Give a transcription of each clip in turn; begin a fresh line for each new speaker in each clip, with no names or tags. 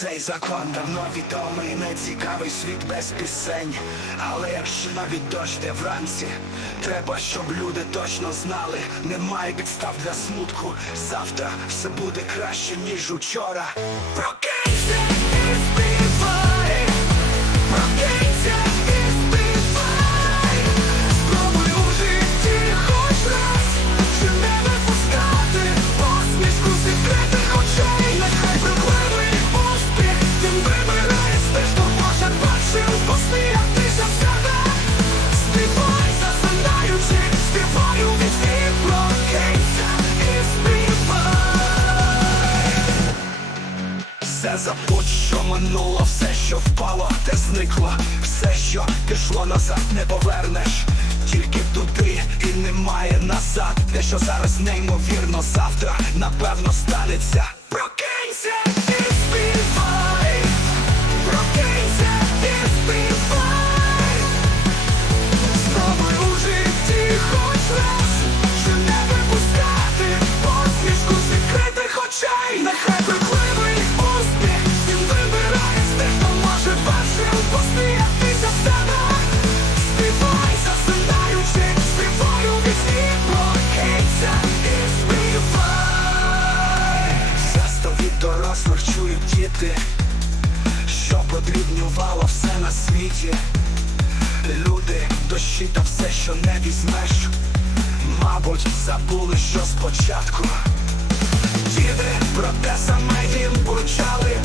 Цей закон давно відомий, нецікавий світ без пісень. Але якщо навіть дощ вранці, треба, щоб люди точно знали, немає підстав для смутку. Завтра все буде краще, ніж учора. Прокинься Забудь, що минуло, все, що впало, те зникло, все, що пішло назад, не повернеш. Тільки туди і немає назад. Те, що зараз неймовірно, завтра напевно від дорослих чують діти, що подрібнювало все на світі. Люди, дощі та все, що не візьмеш, мабуть, забули, що спочатку. Діди про те саме їм бурчали,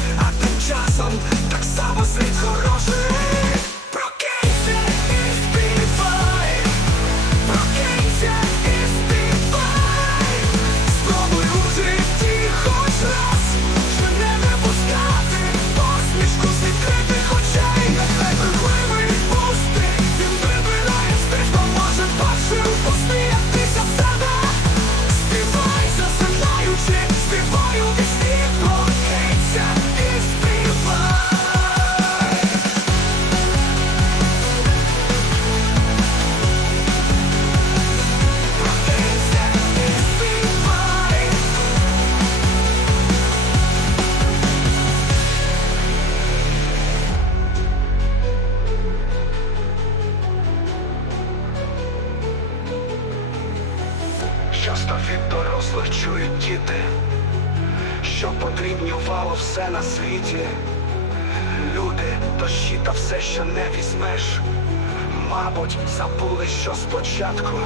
Часто від дорослих чують діти, що подрібнювало все на світі. Люди, дощі та все, що не візьмеш, мабуть, забули, що спочатку.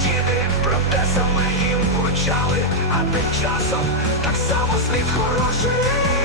Діти про те саме їм бурчали, а тим часом так само слід хороший.